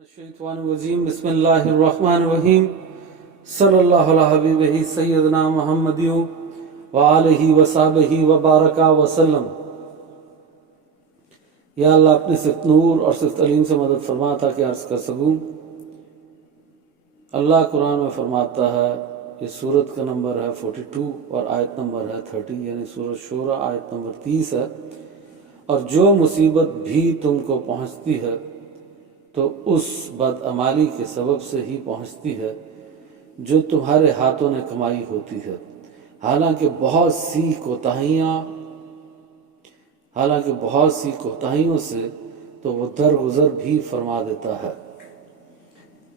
الشیطان الرجیم بسم اللہ الرحمن الرحیم صلی اللہ علیہ حبیبہ سیدنا محمد وآلہ وصحبہ وبارکہ وسلم۔ یا اللہ اپنے صفت نور اور صفت علیم سے مدد فرما تاکہ عرض کر سکوں۔ اللہ قرآن میں فرماتا ہے، اس سورت کا نمبر ہے 42 اور آیت نمبر ہے 30، یعنی سورۃ شورى آیت نمبر 30 ہے، اور جو مصیبت بھی تم کو پہنچتی ہے تو اس بدعمالی کے سبب سے ہی پہنچتی ہے جو تمہارے ہاتھوں نے کمائی ہوتی ہے، حالانکہ بہت سی کوتاہیوں سے تو وہ درگزر بھی فرما دیتا ہے۔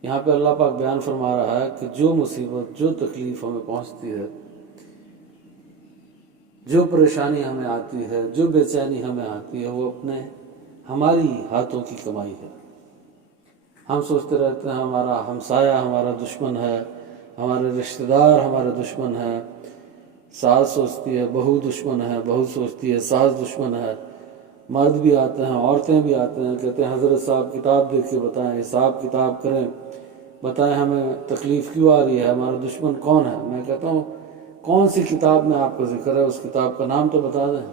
یہاں پہ اللہ پاک بیان فرما رہا ہے کہ جو مصیبت، جو تکلیف ہمیں پہنچتی ہے، جو پریشانی ہمیں آتی ہے، جو بے چینی ہمیں آتی ہے، وہ ہماری ہاتھوں کی کمائی ہے۔ ہم سوچتے رہتے ہیں ہمارا ہمسایہ ہمارا دشمن ہے، ہمارے رشتہ دار ہمارے دشمن ہے، ساس سوچتی ہے بہو دشمن ہے، بہو سوچتی ہے ساس دشمن ہے، مرد بھی آتے ہیں، عورتیں بھی آتے ہیں، کہتے ہیں حضرت صاحب کتاب دیکھ کے بتائیں، حساب کتاب کریں، بتائیں ہمیں تکلیف کیوں آ رہی ہے، ہمارا دشمن کون ہے۔ میں کہتا ہوں کون سی کتاب میں آپ کا ذکر ہے، اس کتاب کا نام تو بتا دیں۔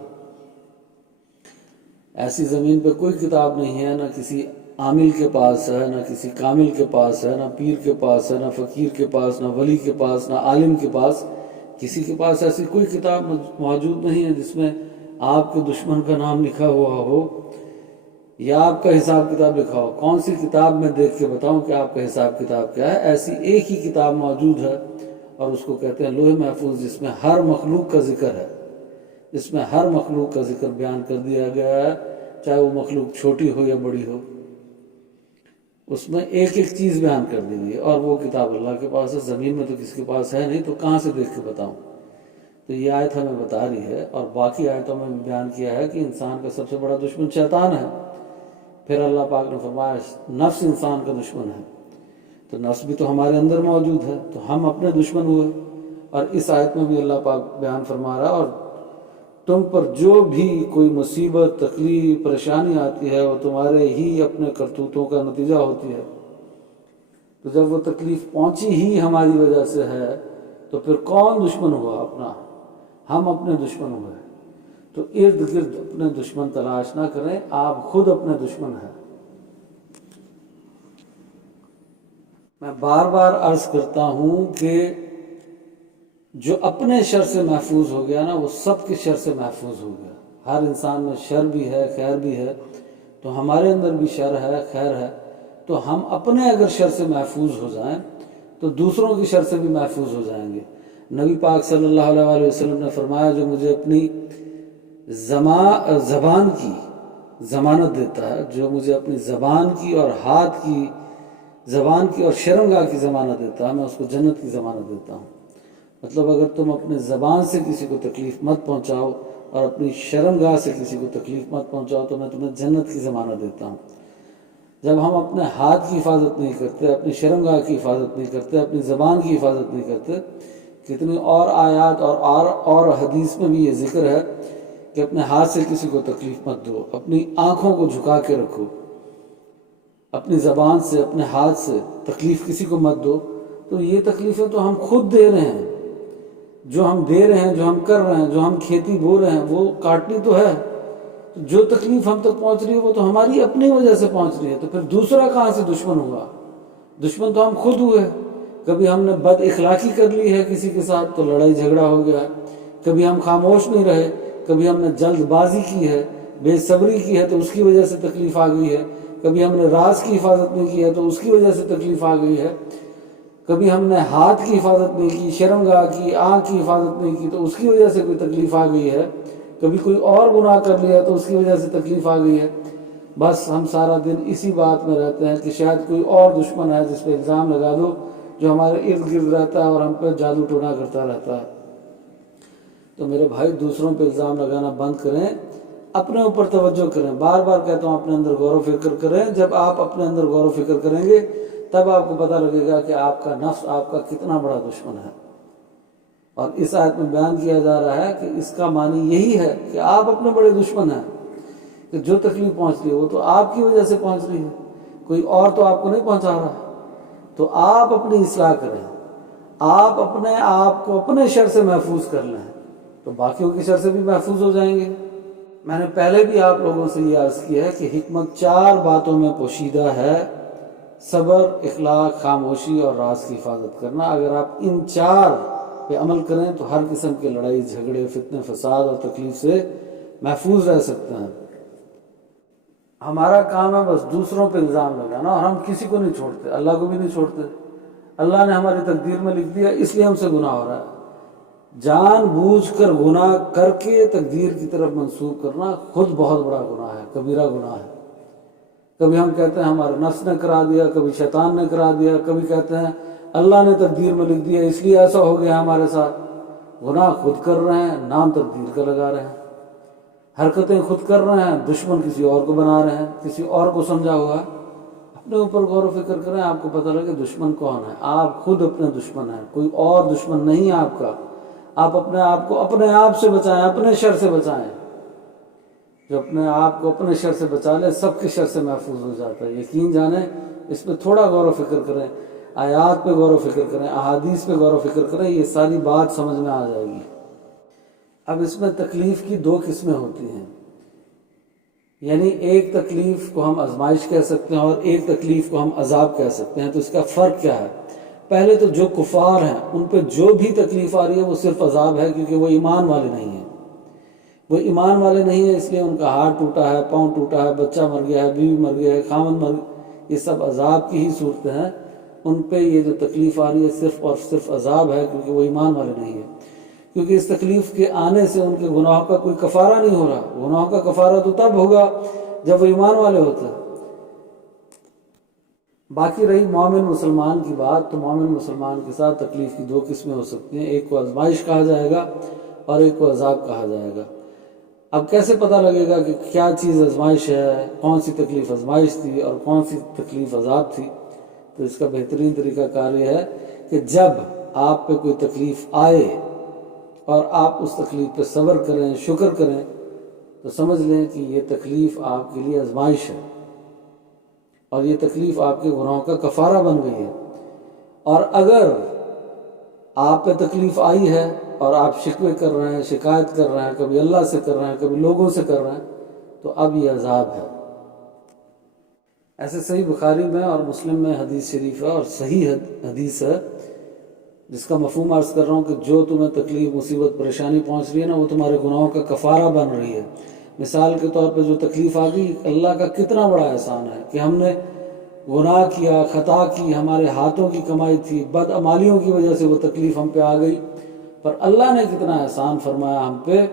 ایسی زمین پہ کوئی کتاب نہیں ہے، نہ کسی عامل کے پاس ہے، نہ کسی کامل کے پاس ہے، نہ پیر کے پاس ہے، نہ فقیر کے پاس، نہ ولی کے پاس، نہ عالم کے پاس، کسی کے پاس ایسی کوئی کتاب موجود نہیں ہے جس میں آپ کے دشمن کا نام لکھا ہوا ہو یا آپ کا حساب کتاب لکھا ہو۔ کون سی کتاب میں دیکھ کے بتاؤں کہ آپ کا حساب کتاب کیا ہے؟ ایسی ایک ہی کتاب موجود ہے، اور اس کو کہتے ہیں لوح محفوظ، جس میں ہر مخلوق کا ذکر ہے، جس میں ہر مخلوق کا ذکر بیان کر دیا گیا ہے، چاہے وہ مخلوق چھوٹی ہو یا بڑی ہو، اس میں ایک ایک چیز بیان کر دی گئی ہے، اور وہ کتاب اللہ کے پاس ہے، زمین میں تو کسی کے پاس ہے نہیں، تو کہاں سے دیکھ کے بتاؤں؟ تو یہ آیت ہمیں بتا رہی ہے، اور باقی آیتوں میں بیان کیا ہے کہ انسان کا سب سے بڑا دشمن شیطان ہے۔ پھر اللہ پاک نے فرمایا نفس انسان کا دشمن ہے، تو نفس بھی تو ہمارے اندر موجود ہے، تو ہم اپنے دشمن ہوئے۔ اور اس آیت میں بھی اللہ پاک بیان فرما رہا ہے، اور تم پر جو بھی کوئی مصیبت، تکلیف، پریشانی آتی ہے وہ تمہارے ہی اپنے کرتوتوں کا نتیجہ ہوتی ہے۔ تو جب وہ تکلیف پہنچی ہی ہماری وجہ سے ہے تو پھر کون دشمن ہوا؟ اپنا، ہم اپنے دشمن ہوئے۔ تو ارد گرد اپنے دشمن تلاش نہ کریں، آپ خود اپنے دشمن ہیں۔ میں بار بار عرض کرتا ہوں کہ جو اپنے شر سے محفوظ ہو گیا نا، وہ سب کے شر سے محفوظ ہو گیا۔ ہر انسان میں شر بھی ہے، خیر بھی ہے، تو ہمارے اندر بھی شر ہے، خیر ہے، تو ہم اپنے اگر شر سے محفوظ ہو جائیں تو دوسروں کی شر سے بھی محفوظ ہو جائیں گے۔ نبی پاک صلی اللہ علیہ وسلم نے فرمایا جو مجھے اپنی زبان کی ضمانت دیتا ہے، جو مجھے اپنی زبان کی اور ہاتھ کی، زبان کی اور شرمگاہ کی ضمانت دیتا ہے، میں اس کو جنت کی ضمانت دیتا ہوں۔ مطلب اگر تم اپنے زبان سے کسی کو تکلیف مت پہنچاؤ اور اپنی شرمگاہ سے کسی کو تکلیف مت پہنچاؤ تو میں تمہیں جنت کی ضمانت دیتا ہوں۔ جب ہم اپنے ہاتھ کی حفاظت نہیں کرتے، اپنی شرمگاہ کی حفاظت نہیں کرتے، اپنی زبان کی حفاظت نہیں کرتے، کتنی اور آیات اور حدیث میں بھی یہ ذکر ہے کہ اپنے ہاتھ سے کسی کو تکلیف مت دو، اپنی آنکھوں کو جھکا کے رکھو، اپنی زبان سے، اپنے ہاتھ سے تکلیف کسی کو مت دو۔ تو یہ تکلیفیں تو ہم خود دے رہے ہیں، جو ہم دے رہے ہیں، جو ہم کر رہے ہیں، جو ہم کھیتی بو رہے ہیں، وہ کاٹنی تو ہے۔ جو تکلیف ہم تک پہنچ رہی ہے وہ تو ہماری اپنی وجہ سے پہنچ رہی ہے، تو پھر دوسرا کہاں سے دشمن ہوا؟ دشمن تو ہم خود ہوئے۔ کبھی ہم نے بد اخلاقی کر لی ہے کسی کے ساتھ تو لڑائی جھگڑا ہو گیا، کبھی ہم خاموش نہیں رہے، کبھی ہم نے جلد بازی کی ہے، بے صبری کی ہے تو اس کی وجہ سے تکلیف آ گئی ہے، کبھی ہم نے راز کی حفاظت نہیں کی ہے تو اس کی وجہ سے تکلیف آ گئی ہے، کبھی ہم نے ہاتھ کی حفاظت نہیں کی، شرمگاہ کی، آنکھ کی حفاظت نہیں کی تو اس کی وجہ سے کوئی تکلیف آ گئی ہے، کبھی کوئی اور گناہ کر لیا تو اس کی وجہ سے تکلیف آ گئی ہے۔ بس ہم سارا دن اسی بات میں رہتے ہیں کہ شاید کوئی اور دشمن ہے جس پہ الزام لگا دو، جو ہمارے ارد گرد رہتا ہے اور ہم پہ جادو ٹونا کرتا رہتا ہے۔ تو میرے بھائی دوسروں پہ الزام لگانا بند کریں، اپنے اوپر توجہ کریں۔ بار بار کہتا ہوں اپنے اندر غور و فکر کریں۔ جب آپ اپنے اندر غور و فکر کریں گے تب آپ کو پتہ لگے گا کہ آپ کا نفس آپ کا کتنا بڑا دشمن ہے۔ اور اس آیت میں بیان کیا جا رہا ہے کہ اس کا معنی یہی ہے کہ آپ اپنے بڑے دشمن ہیں، کہ جو تکلیف پہنچ رہی ہے وہ تو آپ کی وجہ سے پہنچ رہی ہے۔ کوئی اور تو آپ کو نہیں پہنچا رہا. تو آپ اپنی اصلاح کریں, آپ اپنے آپ کو اپنے شر سے محفوظ کر لیں تو باقیوں کی شر سے بھی محفوظ ہو جائیں گے. میں نے پہلے بھی آپ لوگوں سے یہ عرض کیا ہے کہ حکمت 4 باتوں میں پوشیدہ ہے: صبر، اخلاق، خاموشی اور راز کی حفاظت کرنا. اگر آپ ان 4 پہ عمل کریں تو ہر قسم کے لڑائی جھگڑے، فتنے، فساد اور تکلیف سے محفوظ رہ سکتے ہیں. ہمارا کام ہے بس دوسروں پہ الزام لگانا، اور ہم کسی کو نہیں چھوڑتے، اللہ کو بھی نہیں چھوڑتے. اللہ نے ہماری تقدیر میں لکھ دیا، اس لیے ہم سے گناہ ہو رہا ہے. جان بوجھ کر گناہ کر کے تقدیر کی طرف منسوب کرنا خود بہت بڑا گناہ ہے، کبیرہ گناہ ہے. کبھی ہم کہتے ہیں ہمارے نفس نے کرا دیا، کبھی شیطان نے کرا دیا، کبھی کہتے ہیں اللہ نے تقدیر میں لکھ دیا اس لیے ایسا ہو گیا ہمارے ساتھ. گناہ خود کر رہے ہیں، نام تقدیر کا لگا رہے ہیں. حرکتیں خود کر رہے ہیں، دشمن کسی اور کو بنا رہے ہیں، کسی اور کو سمجھا ہوا ہے. اپنے اوپر غور و فکر کریں، آپ کو پتہ لگے دشمن کون ہے. آپ خود اپنے دشمن ہیں، کوئی اور دشمن نہیں ہے آپ کا. آپ اپنے آپ کو اپنے آپ سے بچائیں، اپنے شر سے بچائیں. جو اپنے آپ کو اپنے شر سے بچا لے سب کے شر سے محفوظ ہو جاتا ہے. یقین جانیں، اس پہ تھوڑا غور و فکر کریں، آیات پہ غور و فکر کریں، احادیث پہ غور و فکر کریں، یہ ساری بات سمجھ میں آ جائے گی. اب اس میں تکلیف کی 2 قسمیں ہوتی ہیں. یعنی ایک تکلیف کو ہم آزمائش کہہ سکتے ہیں اور ایک تکلیف کو ہم عذاب کہہ سکتے ہیں. تو اس کا فرق کیا ہے؟ پہلے تو جو کفار ہیں ان پہ جو بھی تکلیف آ رہی ہے وہ صرف عذاب ہے، کیونکہ وہ ایمان والے نہیں ہیں. وہ ایمان والے نہیں ہیں، اس لیے ان کا ہاتھ ٹوٹا ہے، پاؤں ٹوٹا ہے، بچہ مر گیا ہے، بیوی مر گیا ہے، خامند مر گیا. یہ سب عذاب کی ہی صورتیں ہیں. ان پہ یہ جو تکلیف آ رہی ہے صرف اور صرف عذاب ہے، کیونکہ وہ ایمان والے نہیں ہیں. کیونکہ اس تکلیف کے آنے سے ان کے گناہوں کا کوئی کفارہ نہیں ہو رہا. گناہوں کا کفارہ تو تب ہوگا جب وہ ایمان والے ہوتے ہیں. باقی رہی مومن مسلمان کی بات، تو مومن مسلمان کے ساتھ تکلیف کی 2 قسمیں ہو سکتی ہیں. ایک کو آزمائش کہا جائے گا اور ایک کو عذاب کہا جائے گا. اب کیسے پتہ لگے گا کہ کیا چیز آزمائش ہے، کون سی تکلیف آزمائش تھی اور کون سی تکلیف عذاب تھی؟ تو اس کا بہترین طریقہ کار یہ ہے کہ جب آپ پہ کوئی تکلیف آئے اور آپ اس تکلیف پہ صبر کریں، شکر کریں، تو سمجھ لیں کہ یہ تکلیف آپ کے لیے آزمائش ہے اور یہ تکلیف آپ کے گناہوں کا کفارہ بن گئی ہے. اور اگر آپ پہ تکلیف آئی ہے اور آپ شکوے کر رہے ہیں، شکایت کر رہے ہیں، کبھی اللہ سے کر رہے ہیں، کبھی لوگوں سے کر رہے ہیں، تو اب یہ عذاب ہے. ایسے صحیح بخاری میں اور مسلم میں حدیث شریف ہے، اور صحیح حدیث ہے جس کا مفہوم عرض کر رہا ہوں کہ جو تمہیں تکلیف، مصیبت، پریشانی پہنچ رہی ہے نا، وہ تمہارے گناہوں کا کفارہ بن رہی ہے. مثال کے طور پہ جو تکلیف آ گئی، اللہ کا کتنا بڑا احسان ہے کہ ہم نے گناہ کیا، خطا کی، ہمارے ہاتھوں کی کمائی تھی، بدعمالیوں کی وجہ سے وہ تکلیف ہم پہ آ گئی. پر اللہ نے کتنا احسان فرمایا ہم پہ.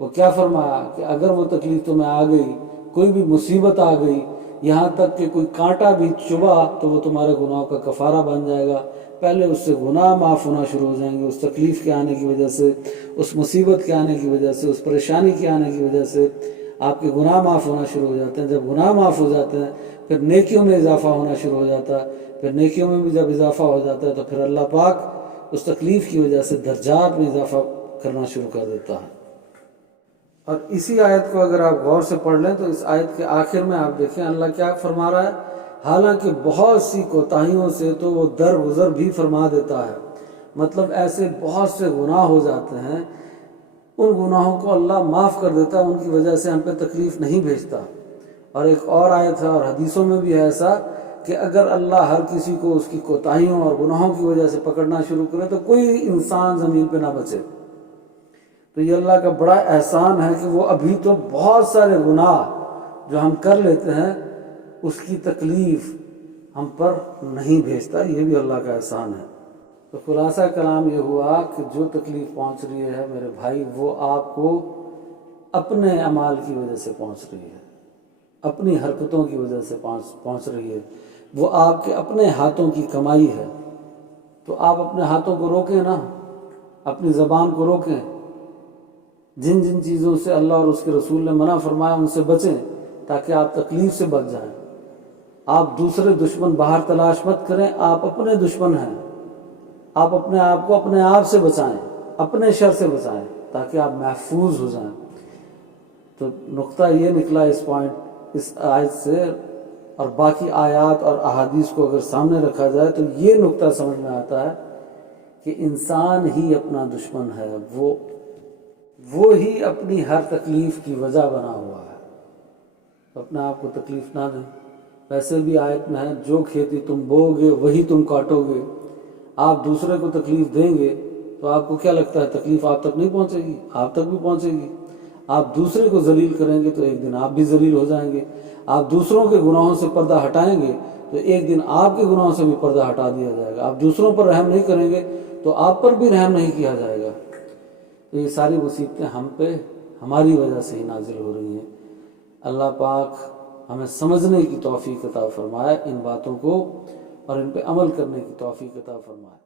وہ کیا فرمایا کہ اگر وہ تکلیف تمہیں آ گئی، کوئی بھی مصیبت آ گئی، یہاں تک کہ کوئی کانٹا بھی چبھا، تو وہ تمہارے گناہوں کا کفارہ بن جائے گا. پہلے اس سے گناہ معاف ہونا شروع ہو جائیں گے، اس تکلیف کے آنے کی وجہ سے، اس مصیبت کے آنے کی وجہ سے، اس پریشانی کے آنے کی وجہ سے آپ کے گناہ معاف ہونا شروع ہو جاتے ہیں. جب گناہ معاف ہو جاتے ہیں پھر نیکیوں میں اضافہ ہونا شروع ہو جاتا ہے. پھر نیکیوں میں بھی جب اضافہ ہو جاتا ہے تو پھر اللہ پاک اس تکلیف کی وجہ سے درجات میں اضافہ کرنا شروع کر دیتا ہے. اور اسی آیت کو اگر آپ غور سے پڑھ لیں تو اس آیت کے آخر میں آپ دیکھیں اللہ کیا فرما رہا ہے. حالانکہ بہت سی کوتاہیوں سے تو وہ درگزر بھی فرما دیتا ہے. مطلب ایسے بہت سے گناہ ہو جاتے ہیں، ان گناہوں کو اللہ معاف کر دیتا ہے، ان کی وجہ سے ہم پہ تکلیف نہیں بھیجتا. اور ایک اور آیت ہے اور حدیثوں میں بھی ہے ایسا کہ اگر اللہ ہر کسی کو اس کی کوتاہیوں اور گناہوں کی وجہ سے پکڑنا شروع کرے تو کوئی انسان زمین پہ نہ بچے. تو یہ اللہ کا بڑا احسان ہے کہ وہ ابھی تو بہت سارے گناہ جو ہم کر لیتے ہیں اس کی تکلیف ہم پر نہیں بھیجتا. یہ بھی اللہ کا احسان ہے. تو خلاصہ کلام یہ ہوا کہ جو تکلیف پہنچ رہی ہے میرے بھائی، وہ آپ کو اپنے اعمال کی وجہ سے پہنچ رہی ہے، اپنی حرکتوں کی وجہ سے پہنچ رہی ہے. وہ آپ کے اپنے ہاتھوں کی کمائی ہے. تو آپ اپنے ہاتھوں کو روکیں نا، اپنی زبان کو روکیں. جن جن چیزوں سے اللہ اور اس کے رسول نے منع فرمایا ان سے بچیں تاکہ آپ تکلیف سے بچ جائیں. آپ دوسرے دشمن باہر تلاش مت کریں، آپ اپنے دشمن ہیں. آپ اپنے آپ کو اپنے آپ سے بچائیں، اپنے شر سے بچائیں تاکہ آپ محفوظ ہو جائیں. تو نقطہ یہ نکلا اس آیت سے اور باقی آیات اور احادیث کو اگر سامنے رکھا جائے تو یہ نقطہ سمجھ میں آتا ہے کہ انسان ہی اپنا دشمن ہے، وہ ہی اپنی ہر تکلیف کی وجہ بنا ہوا ہے۔ اپنے آپ کو تکلیف نہ دیں۔ ویسے بھی آیت میں ہے جو کھیتی تم بو گے وہی تم کاٹو گے۔ آپ دوسرے کو تکلیف دیں گے تو آپ کو کیا لگتا ہے تکلیف آپ تک نہیں پہنچے گی؟ آپ تک بھی پہنچے گی۔ آپ دوسرے کو ذلیل کریں گے تو ایک دن آپ بھی ذلیل ہو جائیں گے۔ آپ دوسروں کے گناہوں سے پردہ ہٹائیں گے تو ایک دن آپ کے گناہوں سے بھی پردہ ہٹا دیا جائے گا۔ آپ دوسروں پر رحم نہیں کریں گے تو آپ پر بھی رحم نہیں کیا جائے گا۔ تو یہ ساری مصیبتیں ہم پہ ہماری وجہ سے ہی نازل ہو رہی ہیں۔ اللہ پاک ہمیں سمجھنے کی توفیق عطا فرمائے ان باتوں کو، اور ان پہ عمل کرنے کی توفیق عطا فرمائے۔